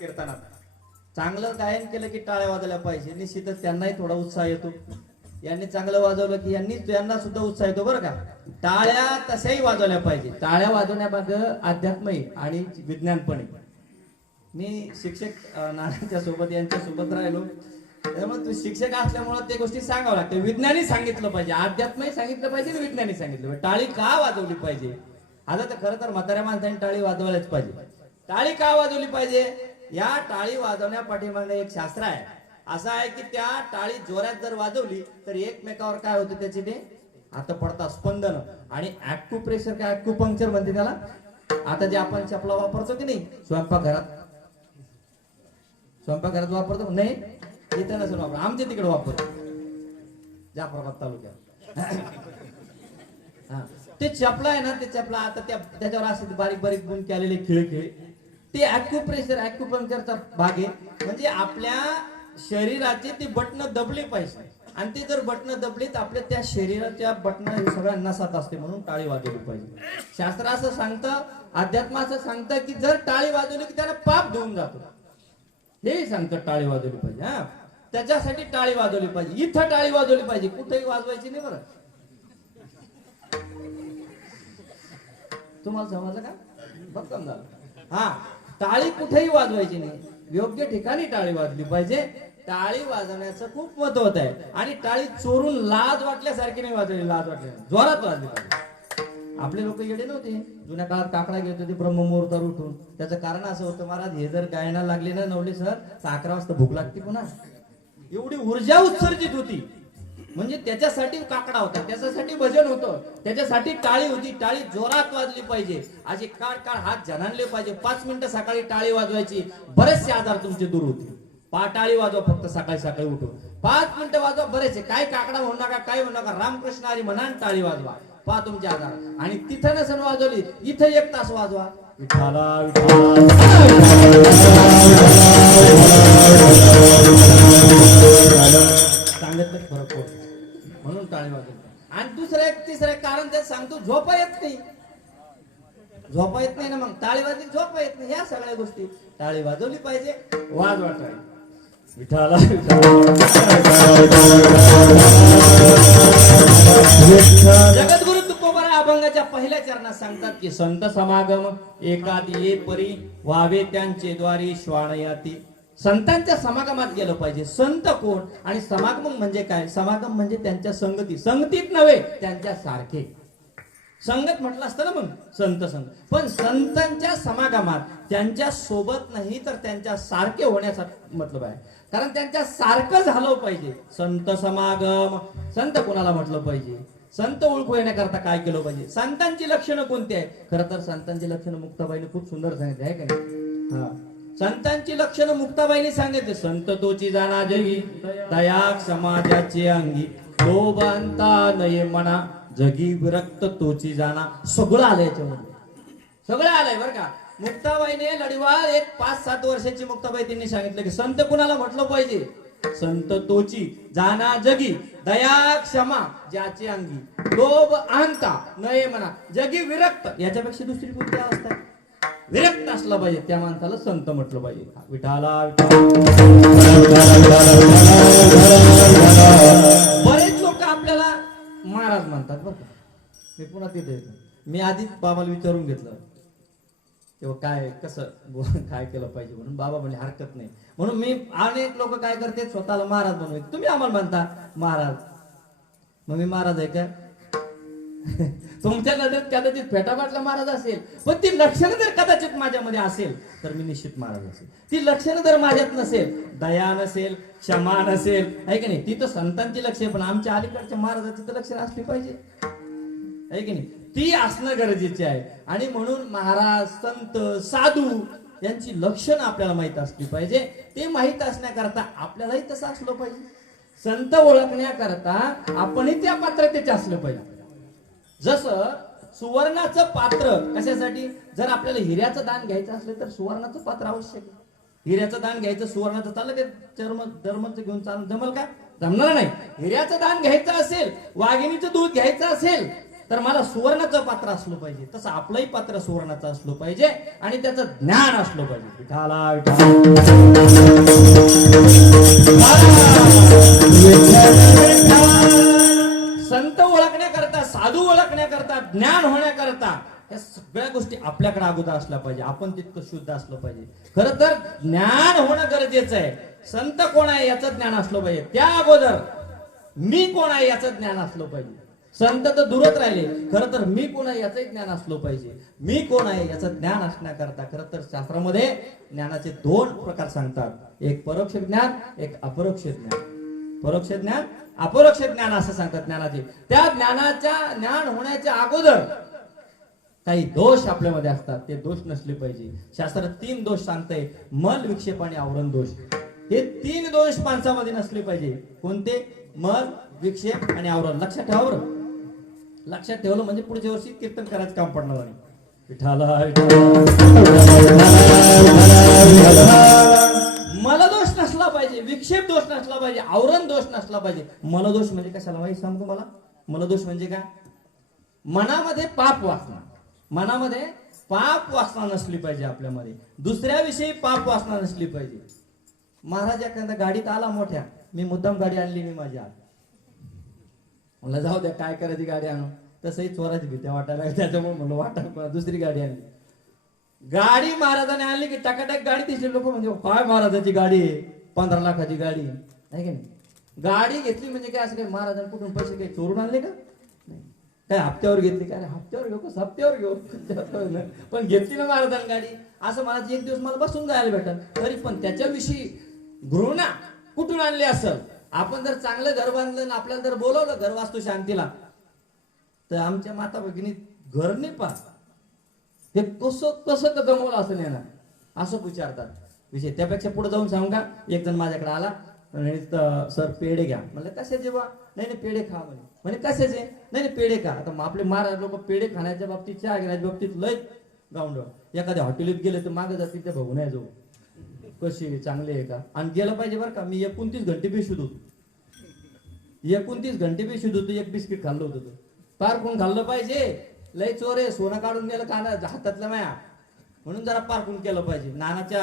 कीर्तनात चांगलं गायन केलं की टाळ्या वाजवल्या पाहिजे. निश्चितच त्यांनाही थोडा उत्साह येतो. यांनी चांगलं वाजवलं की यांना सुद्धा उत्साह येतो बरं का. टाळ्या तशाही वाजवल्या पाहिजे. टाळ्या वाजवण्यामागं अध्यात्मही आणि विज्ञान पण आहे. मी शिक्षक नानांच्या सोबत यांच्या सोबत राहिलो, त्यामुळे तू शिक्षक असल्यामुळे ते गोष्टी सांगावं लागते. विज्ञानी सांगितलं पाहिजे, अध्यात्मही सांगितलं पाहिजे, विज्ञानी सांगितलं पाहिजे. टाळी का वाजवली पाहिजे? आता तर खरं तर म्हाताऱ्या माणसाने टाळी वाजवायलाच पाहिजे. टाळी का वाजवली पाहिजे? या टाळी वाजवण्या पाठीमागे एक शास्त्र आहे. असं आहे की त्या टाळी जोरात जर वाजवली तर एकमेकावर काय होतं, त्याचे ते आता पडतात स्पंदन. आणि ऍक्युप्रेशर काय ऍक्युपंक्चर म्हणते त्याला. आता जे आपण चपला वापरतो की नाही स्वयंपाकघरात वापरतो नाही, इथं नसेल वापर, आमच्या तिकडे वापरतो जाफराबाद तालुक्यात. हा ते चपला आहे ना, ते चपला आता त्याच्यावर असे बारीक बारीक गुण केलेले खिळे ते ऍक्युप्रेशर ऍक्युपंक्चरचा भाग आहे. म्हणजे आपल्या शरीराचे ते बटणं दबले पाहिजे. आणि ते जर बटणं दबली तर आपल्या त्या शरीराच्या बटणं सगळ्या नसात असते. म्हणून टाळी वाजवली पाहिजे. शास्त्र असं सांगतं, अध्यात्म असं सांगतं की जर टाळी वाजवली की त्याला पाप धुवून जातो. हे सांगतं टाळी वाजवली पाहिजे. हा त्याच्यासाठी टाळी वाजवली पाहिजे. इथं टाळी वाजवली पाहिजे, कुठेही वाजवायची नाही बरं. तुम्हाला समजलं का? भक्कम झालं. हा टाळी कुठेही वाजवायची नाही, योग्य ठिकाणी टाळी वाजली पाहिजे. टाळी वाजवण्याचं खूप महत्व आहे. आणि टाळी चोरून लाज वाटल्यासारखी नाही वाजवली, लाज वाटल्या जोरात वाजली पाहिजे. आपले लोक येडे नव्हते. जुन्या काळात काकडा घेत होते ब्रह्ममुहूर्तावर उठून. त्याचं कारण असं होतं, महाराज हे जर गायना लागले ना नवले सर तर 11 वाजता भूक लागते पुन्हा. एवढी ऊर्जा उत्सर्जित होती. म्हणजे त्याच्यासाठी काकडा होता, त्याच्यासाठी भजन होतं, त्याच्यासाठी टाळी होती. टाळी जोरात वाजली पाहिजे. अशी काढ हात जणांले पाहिजे. 5 मिनिटं सकाळी टाळी वाजवायची, बरेचसे आजार तुमचे दूर होतील. टाळी वाजवा फक्त सकाळी उठून 5 मिनिटं वाजवा, बरेचसे. काय काकडा म्हणू नका, काय म्हणू नका, रामकृष्ण हरी म्हणा, टाळी वाजवा, पहा तुमचे आजार. आणि तिथं नसन वाजवली, इथं 1 तास वाजवा. विठाला सांगितलं फरक पडतो. म्हणून टाळी वाजवली. आणि तिसरं एक कारण ते सांगतो, झोपा येत नाही. झोपा येत नाही ना, मग टाळी वाजली झोपा येत नाही. ह्या सगळ्या गोष्टी टाळी वाजवली पाहिजे. वाजवा टाळी. विठाला जगद्गुरु तुकोबाराय अभंगाच्या पहिल्या चरणात सांगतात की संत समागम एकादी ये परी व्हावे त्यांचे द्वारी श्वानयाती. संतांच्या समागमात गेलं पाहिजे. संत कोण आणि समागम म्हणजे काय? समागम म्हणजे त्यांच्या संगतीत नव्हे, त्यांच्या सारखे. संगत म्हटलं असतं ना मग संत संग. पण संतांच्या समागमात त्यांच्या सोबत नाही तर त्यांच्या सारखे होण्याचा मतलब आहे. कारण त्यांच्या सारखं झालं पाहिजे. संत समागम. संत कोणाला म्हटलं पाहिजे? संत ओळखू येण्याकरता काय केलं पाहिजे? संतांची लक्षणं कोणती आहे? खरं तर संतांची लक्षणं मुक्ताबाईने खूप सुंदर सांगितले आहे का नाही? हा संतांची लक्षणं मुक्ताबाईने सांगितले. संत तोची जाणा जगी दया समाजाचे अंगी लोभ अंता नये मना जगी विरक्त तोची जाणा. सगळं आलंय याच्यामध्ये, सगळं आलंय बरं का. मुक्ताबाईने लढीवाळ एक 5-7 वर्षाची मुक्ताबाई त्यांनी सांगितलं की संत कुणाला म्हटलं पाहिजे? संत तोची जाणा जगी दया क्षमा ज्याचे अंगी लोभ अहंता नये मना जगी विरक्त. याच्यापेक्षा दुसरी कोणती अवस्था? विरक्त असला पाहिजे त्या माणसाला संत म्हटलं पाहिजे. विठाला बरेच लोक आपल्याला महाराज म्हणतात बरं का. मी पुन्हा तिथे येतो. मी आधीच बाबाला विचारून घेतलं तेव्हा काय कसं काय केलं पाहिजे म्हणून. बाबा म्हणजे हरकत नाही. म्हणून मी अनेक लोक काय करते स्वतःला महाराज बनवायचे. तुम्ही आम्हाला म्हणता महाराज, मग मी महाराज आहे का? तुमच्या नजरेत कदाचित फेटाफाटला महाराज असेल, पण ती लक्षणं जर कदाचित माझ्यामध्ये असेल तर मी निश्चित महाराज असेल. ती लक्षणं जर माझ्यात नसेल, दया नसेल, क्षमा नसेल, आहे की नाही, ती तर संतांची लक्षणे. पण आमच्या अलीकडच्या महाराजाची तर लक्षणं असली पाहिजे, आहे की नाही, ती असणं गरजेचे आहे. आणि म्हणून महाराज, संत, साधू यांची लक्षणं आपल्याला माहित असली पाहिजे. ते माहित असण्याकरता आपल्यालाही तसं असलं पाहिजे. संत ओळखण्याकरता आपणही त्या पात्रतेचे असलं पाहिजे. जसं सुवर्णाचं पात्र कशासाठी? जर आपल्याला हिऱ्याचं दान घ्यायचं असलं तर सुवर्णाचं पात्र आवश्यक आहे. हिऱ्याचं दान घ्यायचं, सुवर्णाचं चाललं का? धर्मचं घेऊन जमल का? जमणार नाही. हिऱ्याचं दान घ्यायचं असेल, वाघिणीचं दूध घ्यायचं असेल तर मला सुवर्णाचं पात्र असलं पाहिजे, तसं आपलंही पात्र सुवर्णाचं असलं पाहिजे आणि त्याचं ज्ञान असलं पाहिजे. विठाला संत ओळखण्याकरता, साधू ओळखण्याकरता, ज्ञान होण्याकरता या सगळ्या गोष्टी आपल्याकडे अगोदर असल्या पाहिजे. आपण तितकं शुद्ध असलं पाहिजे. खरं तर ज्ञान होणं गरजेचं आहे. संत कोण आहे याचं ज्ञान असलं पाहिजे. त्या अगोदर मी कोण आहे याचं ज्ञान असलं पाहिजे. संत तर दूरच राहिले, खरं तर मी कोण आहे याचंही ज्ञान असलं पाहिजे. मी कोण आहे याचं ज्ञान असण्याकरता खरं तर शास्त्रामध्ये ज्ञानाचे दोन प्रकार सांगतात. एक परोक्ष ज्ञान, एक अपरोक्ष ज्ञान. परोक्ष ज्ञान, अपरोक्ष ज्ञान असं सांगतात ज्ञानाचे. त्या ज्ञान होण्याच्या अगोदर काही दोष आपल्यामध्ये असतात, ते दोष नसले पाहिजे. शास्त्र 3 दोष सांगतंय, मल, विक्षेप आणि आवरण दोष. हे 3 दोष माणसामध्ये नसले पाहिजे. कोणते? मल, विक्षेप आणि आवरण. लक्षात ठेवा बरं. लक्षात ठेवलं म्हणजे पुढच्या वर्षी कीर्तन करायचं काम पडणार नाही. विठाला मलदोष नसला पाहिजे, विक्षेप दोष नसला पाहिजे, आवरण दोष नसला पाहिजे. मलदोष म्हणजे कशाला माहिती सांगतो मला? मलदोष म्हणजे काय? मनामध्ये पाप वासना, मनामध्ये पाप वासना नसली पाहिजे आपल्यामध्ये. दुसऱ्याविषयी पाप वासना नसली पाहिजे. महाराज एखाद्या गाडीत आला मोठ्या, मी मुद्दाम गाडी आणली मी माझ्या, म्हणलं जाऊ द्या काय करायची गाडी आणू, तसंही चोराची भीती वाटायला लागली, त्याच्यामुळे म्हणलं वाटा दुसरी गाडी आणली. गाडी महाराजाने आणली की टकाटक गाडी दिसली. लोक म्हणजे काय महाराजाची गाडी आहे, 15 लाखाची गाडी आहे की नाही. गाडी घेतली म्हणजे काय असं काय महाराजांनी कुठून पैसे काही चोरून आणले का? नाही. काय हप्त्यावर घेतली काय? हप्त्यावर घेऊ का? हप्त्यावर घेऊ पण घेतली ना महाराजांनी गाडी. असं मला एक दिवस मला बसून जायला भेटल, तरी पण त्याच्याविषयी घृणा कुठून आणली असेल. आपण जर चांगलं घर बांधलं आणि आपल्याला जर बोलवलं घर वास्तू शांतीला, तर आमच्या माता भगिनी घर नाही पाहत, हे कसं कसं जमवलं असं नाही ना असं विचारतात विषय. त्यापेक्षा पुढे जाऊन सांगू का? एक जण माझ्याकडे आला, सर पेढे घ्या. म्हणलं कशाचे बा? नाही पेढे खा म्हणे. म्हणे कशाचे? नाही पेढे खा. आता आपले महाराज लोक पेढे खाण्याच्या बाबतीत, चहा घेण्याच्या बाबतीत लय गावंड. एखाद्या हॉटेलीत गेले तर मागे जातील त्या बघू नाही जाऊ कशी चांगले आहे का, आणि गेलं पाहिजे बरं का. मी 29 घंटे बेशुद्ध होतो, 29 घंटे बेशुद्ध होतो. एक बिस्किट खाल्लं होतं, पार कोण खाल्लं पाहिजे. लय चोर आहे, सोनं काढून गेलं काना हातातल्या माया, म्हणून जरा पार्कून केलं पाहिजे. नानाच्या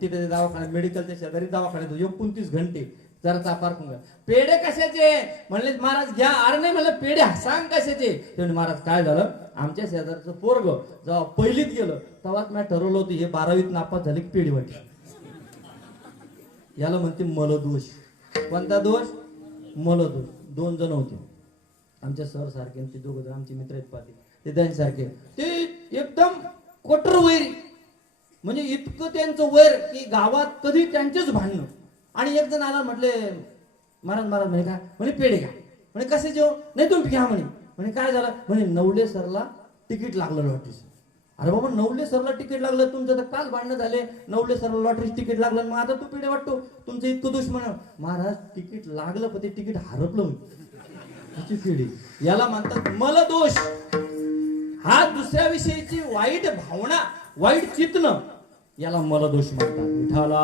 तिथे दवाखान्यात, मेडिकलच्या शेजारी दवाखान्यात 29 घंटे जरा पार्कून घ्या. पेढे कशाचे? म्हणले महाराज घ्या. अरे नाही म्हणलं पेढे सांग कशाचे. ते महाराज काय झालं, आमच्या शेजारचं पोरग जेव्हा पहिलीत गेलं तेव्हाच मी ठरवलं होतं हे 12वीत नापास झाले की पेढे वाटली. याला म्हणते मलदोष. कोणता दोष? मलदोष. 2 जण होते आमच्या सर सारखे, ते 2 जण आमचे मित्र आहेत पाटील, ते त्यांच्यासारखे. ते एकदम कोटर वैरी, म्हणजे इतकं त्यांचं वैर की गावात कधी त्यांचेच भांडणं. आणि एक जण आला, म्हटले महाराज महाराज म्हणे काय? म्हणे पेढे घ्या. म्हणे कसे जेव? नाही तुम्ही घ्या म्हणे. म्हणे काय झालं? म्हणे नवले सरला तिकीट लागलं लॉटरीचं. अरे बाबा नवले सरला तिकीट लागलं, तुमचं तर काल भांडणं झाले, नवले सरला लॉटरी तिकीट लागलं, मग आता तू पेढे वाटतो, तुमचं इतकं दुश्मन. महाराज तिकीट लागलं पण ते तिकीट हरपलं पेढे. याला म्हणतात मलदोष. हा दुसऱ्या विषयीची वाईट भावना, वाईट चित्न, याला मलदोष म्हणतात. विठाला